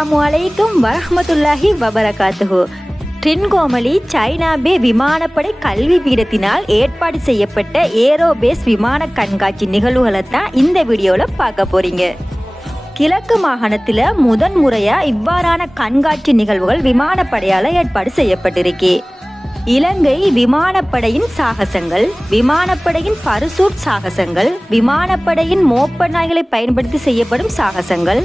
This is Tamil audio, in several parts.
அஸ்ஸலாமு அலைக்கும் வரஹமத்துல்லாஹி வபரகாத்துஹு ட்ரின்கோமலி சைனாபே விமானப்படை கல்வி பீடத்தினால் ஏற்பாடு செய்யப்பட்ட ஏரோபேஸ் விமான கண்காட்சி நிகழ்வுகளை தான் இந்த வீடியோவில் பார்க்க போறீங்க. கிழக்கு மாகாணத்தில் முதன் முறையாக இவ்வாறான கண்காட்சி நிகழ்வுகள் விமானப்படையால் ஏற்பாடு செய்யப்பட்டிருக்கு. இலங்கை விமானப்படையின் சாகசங்கள் விமானப்படையின் பரிசூட் சாகசங்கள் விமானப்படையின் மோப்ப நாய்களை பயன்படுத்தி செய்யப்படும் சாகசங்கள்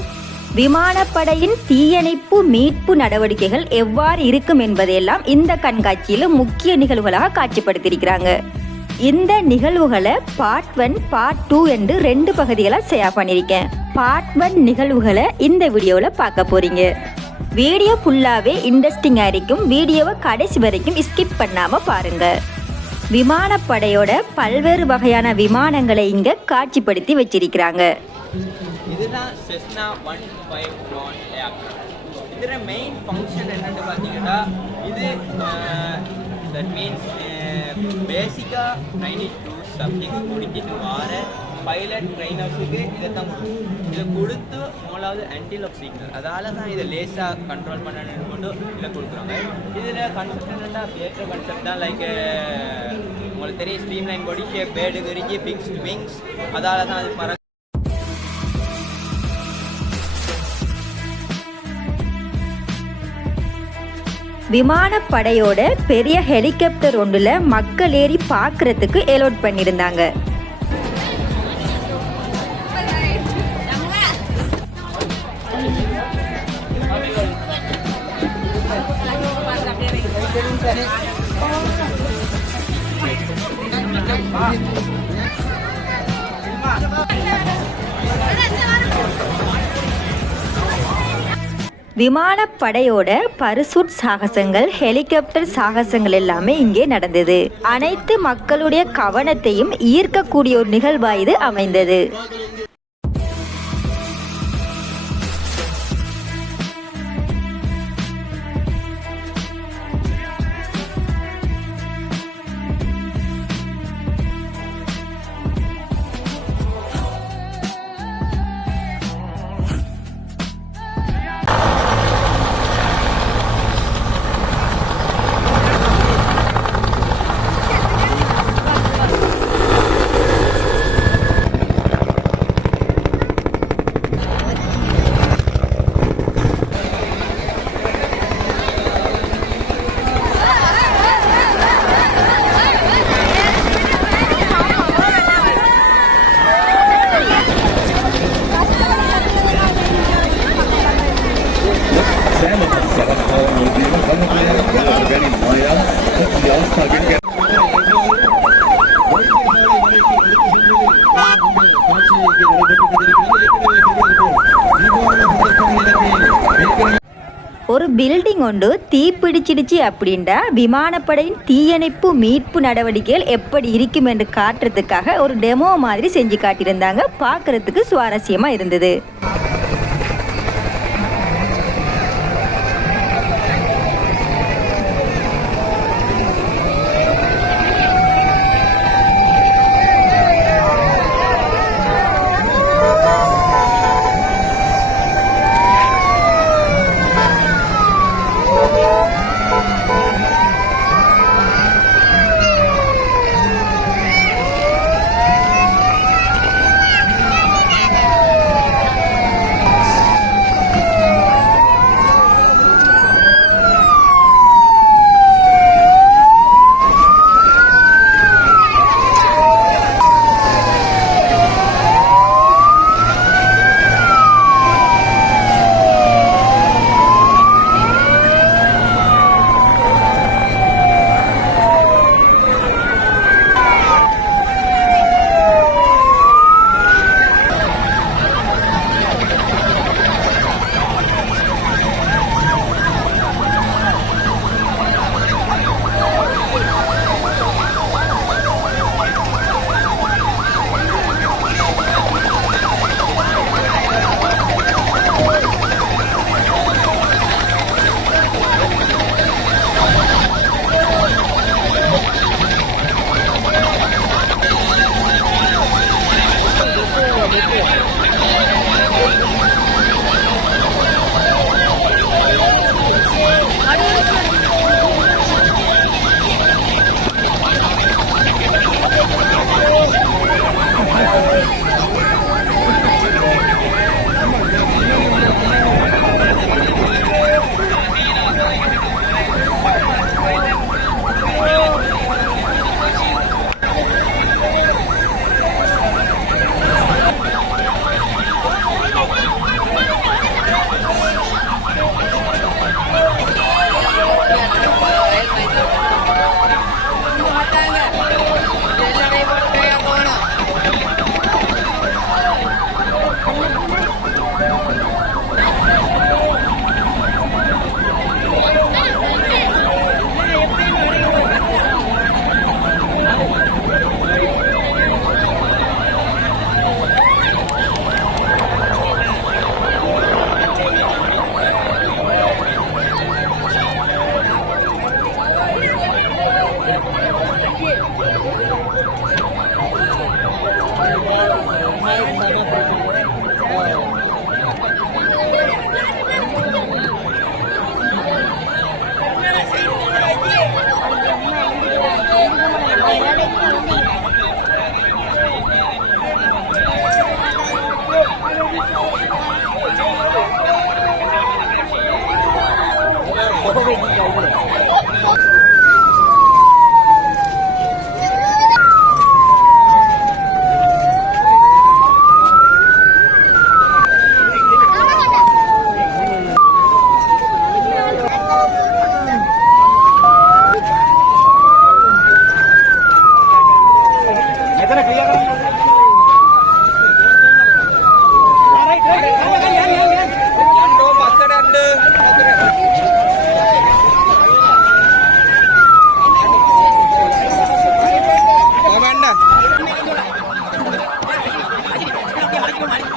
விமானப்படையின் தீயணைப்பு மீட்பு நடவடிக்கைகள் எவ்வாறு இருக்கும் என்பதையெல்லாம் இந்த கண்காட்சியில் முக்கிய நிகழ்வுகளாக காட்சிப்படுத்தியிருக்கிறாங்க. இந்த நிகழ்வுகளை பார்ட் ஒன் பார்ட் டூ என்று ரெண்டு பகுதிகளாக ஷேர் பண்ணியிருக்கேன். பார்ட் ஒன் நிகழ்வுகளை இந்த வீடியோவில் பார்க்க போறீங்க. வீடியோ ஃபுல்லாகவே இன்ட்ரெஸ்டிங்காக இருக்கும். வீடியோவை கடைசி வரைக்கும் ஸ்கிப் பண்ணாமல் பாருங்க. விமானப்படையோட பல்வேறு வகையான விமானங்களை இங்கே காட்சிப்படுத்தி வச்சிருக்கிறாங்க. இதுதான் செஸ்னா ஒன் ஃபைவ் ஒன் இதில் மெயின் ஃபங்க்ஷன் என்னன்னு பார்த்தீங்கன்னா இது தட் மீன்ஸ் பேசிக்காக நைன்டி டூ சப்ஜெக்ட் முடிக்கிட்டு வர பைலட் ட்ரைனர்ஸுக்கு இதை தான் இதை கொடுத்து மூணாவது ஆன்டிலாக் சிக்னல் அதால தான் இதை லேஸாக கண்ட்ரோல் பண்ணணும்னு கொண்டு இதை கொடுக்குறாங்க. இதில் கன்செப்ட் என்னன்னா ஏற்ற கன்செப்ட் தான் லைக் உங்களுக்கு தெரியும் ஸ்ட்ரீம் லைன் பாடி ஷேப் பேடு கரிஜி ஃபிக்ஸ்ட் விங்ஸ் அதால தான் அது பற விமானப்படையோட பெரிய ஹெலிகாப்டர் ஒன்றில் மக்கள் ஏறி பார்க்கறதுக்கு எலோட் பண்ணியிருந்தாங்க. விமானப்படையோட பரிசூட் சாகசங்கள் ஹெலிகாப்டர் சாகசங்கள் எல்லாமே இங்கே நடந்தது. அனைத்து மக்களுடைய கவனத்தையும் ஈர்க்கக்கூடிய ஒரு நிகழ்வா இது அமைந்தது. ஒரு பில்டிங் ஒன்று தீப்பிடிச்சிடுச்சு அப்படின்டா விமானப்படையின் தீயணைப்பு மீட்பு நடவடிக்கைகள் எப்படி இருக்கும் என்று காட்டுறதுக்காக ஒரு டெமோ மாதிரி செஞ்சு காட்டியிருந்தாங்க. பார்க்கறதுக்கு சுவாரஸ்யமாக இருந்தது.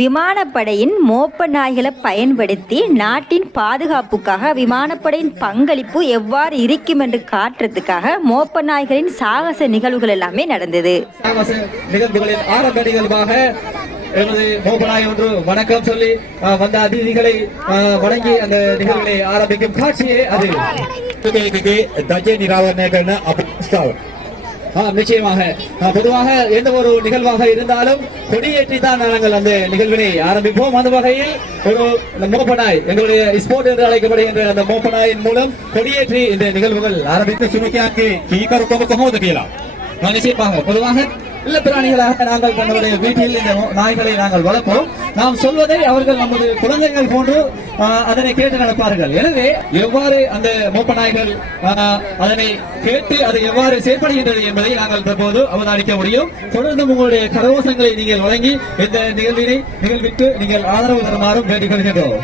விமானப்படையின் மோப்ப நாய்களை பயன்படுத்தி நாட்டின் பாதுகாப்புக்காக விமானப்படையின் பங்களிப்பு எவ்வாறு இருக்கும் என்று காட்டுறதுக்காக மோப்ப நாய்களின் சாகச நிகழ்வுகள் எல்லாமே நடந்தது. நிகழ்வுகளின் ஆரம்ப ஒன்று வணக்கம் சொல்லி வந்த அதிதிகளை வணங்கி அந்த நிகழ்வுகளை ஆரம்பிக்கும் காட்சியே அது. தஜை நிராவரண அபிஸ்தாவ் நிச்சயமாக. பொதுவாக எந்த ஒரு நிகழ்வாக இருந்தாலும் கொடியேற்றி தான் நாங்கள் அந்த நிகழ்வினை ஆரம்பிப்போம். அந்த வகையில் ஒரு மோப்பனாய் எங்களுடைய ஸ்போர்ட் என்று அழைக்கப்படுகின்ற அந்த மோப்பனாயின் மூலம் கொடியேற்றி இந்த நிகழ்வுகள் ஆரம்பித்து சுருக்கியாக்கு நிச்சயமாக. பொதுவாக இல்ல பிராணிகளாக நாங்கள் நம்முடைய வீட்டில் இந்த நாய்களை நாங்கள் வளர்ப்போம். நாம் சொல்வதை அவர்கள் நமது குழந்தைகள் போன்று அதனை கேட்டு நடப்பார்கள். எனவே எவ்வாறு அந்த மூப்ப நாய்கள் அதனை கேட்டு அதை எவ்வாறு செயற்படுகின்றது என்பதை நாங்கள் தற்போது அவதானிக்க முடியும். தொடர்ந்து உங்களுடைய கரகோசங்களை நீங்கள் வழங்கி இந்த நிகழ்வினை நிகழ்விற்கு நீங்கள் ஆதரவு தருமாறும் கேட்டுக்கொள்கின்றோம்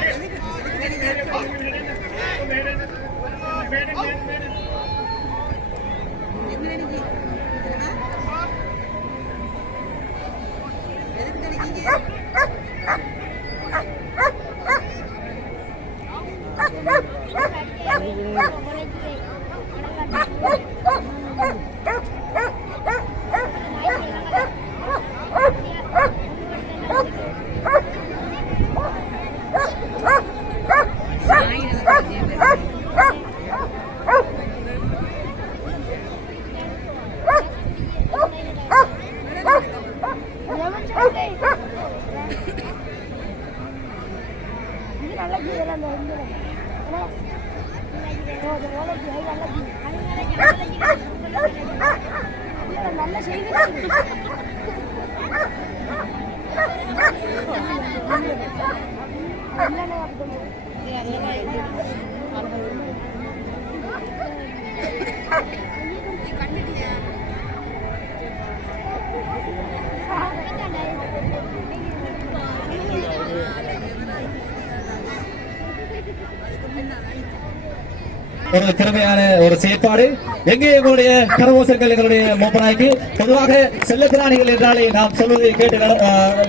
ஒரு திறமையான ஒரு செயற்பாடு. எங்கே எங்களுடைய கரவோசங்கள் எங்களுடைய மோப்பனாய்க்கு பொதுவாக செல்ல என்றாலே நாம் சொல்வதை கேட்டு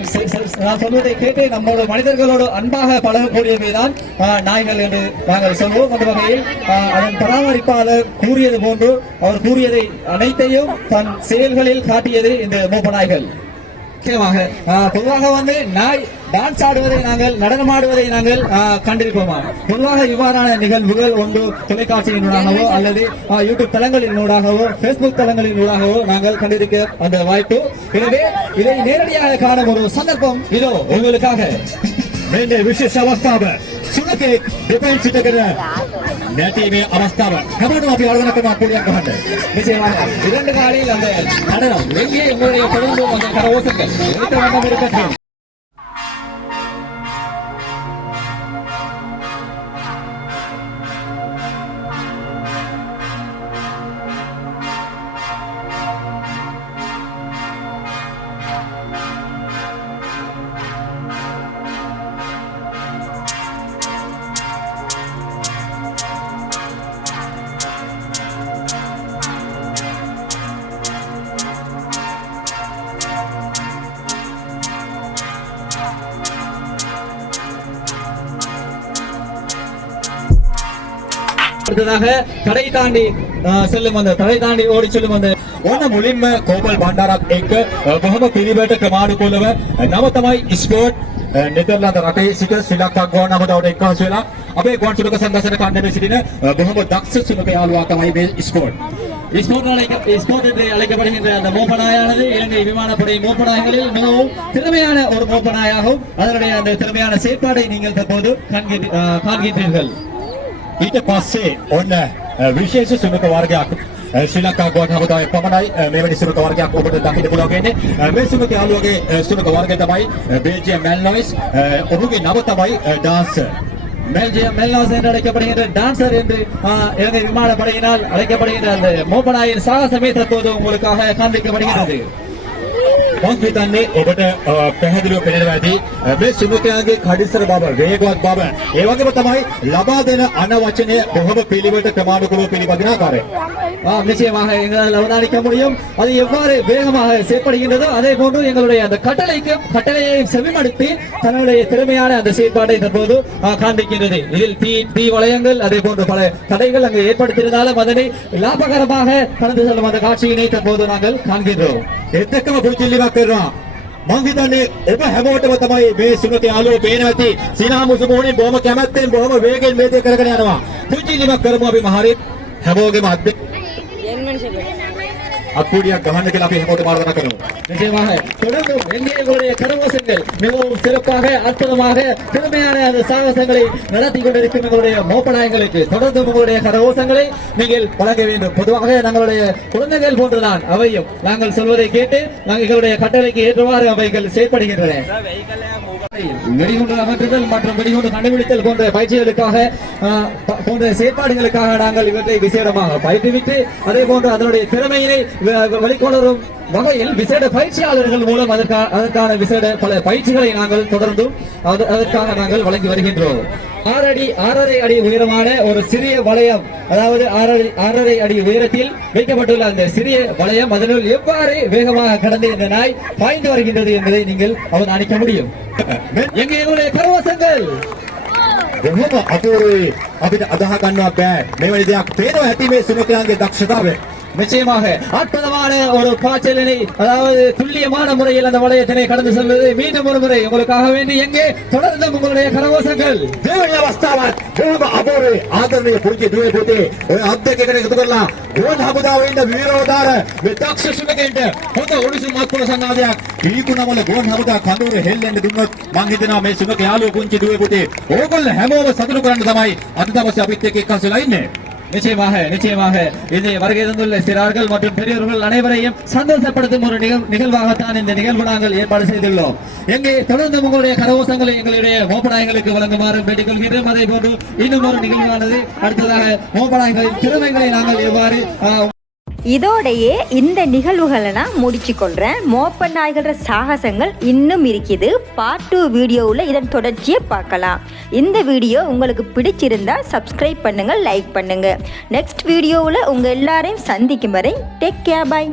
செ- நாம் சொல்வதை கேட்டு நம்மளோட மனிதர்களோடு அன்பாக பழகக்கூடியவைதான் ஆஹ், நாய்கள் என்று நாங்கள் சொல்வோம். அந்த வகையில் ஆஹ், அதன் பராமரிப்பாளர் கூறியது போன்று அவர் கூறியதை அனைத்தையும் தன் செயல்களில் காட்டியது இந்த மோப்ப நாய்கள் நிச்சயமாக பொதுவாக வந்து நாய் டான்ஸ் ஆடுவதை நாங்கள் நடனமாடுவதை நாங்கள் கண்டிருப்போமா? பொதுவாக இவ்வாறான நிகழ்வுகள் ஒன்று தொலைக்காட்சியினூடாகவோ அல்லது யூடியூப் தளங்களினூடாகவோ பேஸ்புக் தளங்களினூடாகவோ நாங்கள் கண்டிருக்க அந்த வாய்ப்பு. எனவே இதை நேரடியாக காணும் ஒரு சந்தர்ப்பம் இதோ உங்களுக்காக. මෙන්නේ විශේෂ අවස්ථාව සුලකේ ඩිෆෙන්ස් එකකට නැටීමේ අවස්ථාව. කමඩුව අපි ආරාධනා කරනවා කුලියක් ගහන්න. මෙසේ වහන්න. ඉරණ්ඩ කාලේ ළඟ අඩනම් මෙන්නේ මොනේ පොළොන්නෝ මත කරවසක. ඒක තමයි මෙරකට. அடுத்ததாக தடை தாண்டி ஆஹ், செல்லும் அந்த தடை தாண்டி ஓடி செல்லும் அந்த ඔන්න මුලින්ම කෝපල් බණ්ඩාරත් එක්ක අ, බොහොම පිළිවෙලට ක්‍රමානුකූලව අ, නම තමයි ස්පෝට් අ, නෙදර්ලන්ත රටේ සිට ශ්‍රී ලංකා ගුවන් හමුදාවට එක්කාසු වෙලා අපේ ගුවන් සුළඟ සංගසන කණ්ඩායමේ සිටින අ, බොහොම දක්ෂ සුළඟ යාළුවා තමයි මේ ස්පෝට් ஸ்போர்ட் அழைக்க ஸ்போர்ட் என்று அழைக்கப்படுகின்ற அந்த மோப்பநாயானது இலங்கை விமானப்படை மோப்பநாய்களில் மிகவும் திறமையான ஒரு மோப்பநாயாகும் அதனுடைய அந்த திறமையான செயற்பாடை நீங்கள் தற்போது காண்கிறீ- ஆஹ், காண்கின்றீர்கள் ඊට පස්සේ ඔන්න අ, විශේෂ සුළඟ වර්ගයක් අ, ශ්‍රී ලංකා ගුවන් හමුදාවේ පමණයි අ, මෙවැනි සුළඟ වර්ගයක් ඔබට දකින්න පුළුවන් වෙන්නේ අ, මේ සුළඟ යාළුවගේ අ, සුළඟ වර්ගය තමයි අ, බෙල්ජියම් මැල්නොයිස් අ, ඔහුගේ නම තමයි ඩාන්සර් பெல்ஜியம் மெல்னாஸ் என்று அழைக்கப்படுகின்ற டான்சர் என்று ஆஹ், இலங்கை விமானப்படையினால் அழைக்கப்படுகின்ற அந்த மோப்பநாயின் சாகசமே தற்போது உங்களுக்காக காண்பிக்கப்படுகிறது මම හිතන්නේ ඔබට අ, පැහැදිලිව පෙනෙනවා ඇති අ, මේ සුනකයාගේ කඩිසර බව වේගවත් බව ඒ වගේම තමයි ලබා දෙන අන වචනය බොහොම පිළිවෙලට ක්‍රමානුකූලව පිළිපදින ආකාරය ஆம், நிச்சயமாக எங்களால் அவதானிக்க முடியும் அது எவ்வாறு வேகமாக செயற்படுகின்றதோ அதே போன்று எங்களுடைய அந்த கட்டளைக்கு கட்டளையை செவிமடுத்து தன்னுடைய திறமையான அந்த செயற்பாட்டை தற்போது ஆ, காண்பிக்கின்றது இதில் தீ தீ வளையங்கள் அதே போன்று பல தடைகள் அங்கு ஏற்படுத்தியிருந்தாலும் அதனை லாபகரமாக கடந்து செல்லும் அந்த காட்சியினை தற்போது நாங்கள் காண்கின்றோம் ඒත් එක්කම පුරුචිල්ලිමක් කරනවා මං හිතන්නේ ඔබ හැමෝටම තමයි මේ සුනක යාළුවෝ පේනවා ඇති. සිනාමුසු මොහොනේ බොහොම කැමැත්තෙන් බොහොම වේගෙන් මේ දේ කරගෙන යනවා. පුරුචිල්ලිමක් කරමු අපි මහරිත් හැමෝගෙම අද්ද அக்கூடிய கவனங்களாக எமோடு மாறுவதற்கும் நிச்சயமாக தொடர்ந்து எங்களுடைய கடவாசங்கள் மிகவும் சிறப்பாக அற்புதமாக திறமையான அந்த சாகசங்களை நடத்தி கொண்டிருக்கும் எங்களுடைய மோப்பநாயங்களுக்கு தொடர்ந்து உங்களுடைய கடவோசங்களை நீங்கள் வழங்க வேண்டும் பொதுவாக நம்மளுடைய குழந்தைகள் போன்றுதான் அவையும் நாங்கள் சொல்வதை கேட்டு நாங்கள் எங்களுடைய கட்டளைக்கு ஏற்றவாறு அவைகள் செயற்படுகின்றன வெடிகுண்டு அகற்றுதல் மற்றும் வெடிகுண்டு கண்டுபிடித்தல் போன்ற பயிற்சிகளுக்காக போன்ற செயற்பாடுகளுக்காக நாங்கள் இவற்றை விசேடமாக பயிற்றுவித்து அதே போன்று அதனுடைய திறமையினை வெளிக்கொணரும் வகையில் விசேட பயிற்சியாளர்கள் மூலம் அதற்கான அதற்கான விசேட பல பயிற்சிகளை நாங்கள் தொடர்ந்தும் அது- அதற்காக நாங்கள் வழங்கி வருகின்றோம். ஆறடி ஆறரை அடி உயரமான ஒரு சிறிய வளையம் அதாவது ஆறரை ஆறரை அடி உயரத்தில் வைக்கப்பட்டுள்ள அந்த சிறிய வளையம் அதனுள் எவ்வாறு வேகமாக கடந்து இந்த நாய் பாய்ந்து வருகின்றது என்பதை நீங்கள் அவதானிக்க முடியும் எங்கே எங்களுடைய கரவசங்கள் බොහොම අපූරුයි අපිට අදහ ගන්නවා බෑ මෙවැනි දෙයක් පේනවා ඇති මේ සුනකයන්ගේ දක්ෂතාවය நிச்சயமாக துல்லியமான ஒரு பாய்ச்சலினை அதாவது துல்லியமான முறையில் அந்த வளையத்தினை கடந்து செல்வது. மீண்டும் ஒரு முறை உங்களுக்காக வேண்டி எங்கே? தொடர்ந்து உங்களுடைய கரகோசங்கள். ಅವರು ಆದರಣೆಯ ಕುರಿತು ಬೀಳಬಹುದು ಅಧ್ಯಕ್ಷ ತೆಗೆದುಕೊಳ್ಳ ಓನ್ ಹಬ್ಬದ ವಿರೋಧಾರ ದಕ್ಷಿಣಕ್ಕೆ ಹೊಂದ ಉಳಿಸು ಮಕ್ಕಳು ಸನ್ನಾದ ಈಗ ನಮ್ಮಲ್ಲಿ ಗೋನ್ ಹಬ್ಬದ ಕನ್ನೂರು ಹೆಲ್ಲೆಂಡ್ ದುಮ್ಮತ್ ಮಾಂಗಿದ್ದಿನ ಮೇ ಸುಮಕ್ಕೆ ಯಾಲು ಕುಂಚಿ ದುವೆ ಬುತಿ ಹೋಗಲ್ ಹೆಮೋವ ಸದನು ಕರಂಡ ದಮಾಯಿ ಅಂತ ಮಸಿ ಅಭಿತ್ಯಕ್ಕೆ ಕಸಲ ಇನ್ನೆ நிச்சயமாக நிச்சயமாக. இது வருகை தந்துள்ள சிறார்கள் மற்றும் பெரியவர்கள் அனைவரையும் சந்தோஷப்படுத்தும் ஒரு நிகழ்வாகத்தான் இந்த நிகழ்வு நாங்கள் ஏற்பாடு செய்துள்ளோம். எங்கே தொடர்ந்து உங்களுடைய கரகோசங்களை எங்களுடைய மோப்பநாயகங்களுக்கு வழங்குமாறு கேட்டுக்கொள்கிறோம் அதே போன்று இன்னும் ஒரு நிகழ்வானது. அடுத்ததாக மோப்பநாயகங்களின் திறமைகளை நாங்கள் எவ்வாறு இதோடையே இந்த நிகழ்வுகளை நான் முடிச்சு கொள்றேன். மோப்ப நாய்கள சாகசங்கள் இன்னும் இருக்குது. பார்ட் டூ வீடியோவில் இதன் தொடர்ச்சியை பார்க்கலாம். இந்த வீடியோ உங்களுக்கு பிடிச்சிருந்தா சப்ஸ்கிரைப் பண்ணுங்க லைக் பண்ணுங்க. நெக்ஸ்ட் வீடியோவில் உங்கள் எல்லாரையும் சந்திக்கும் வரை டேக் கேர் பை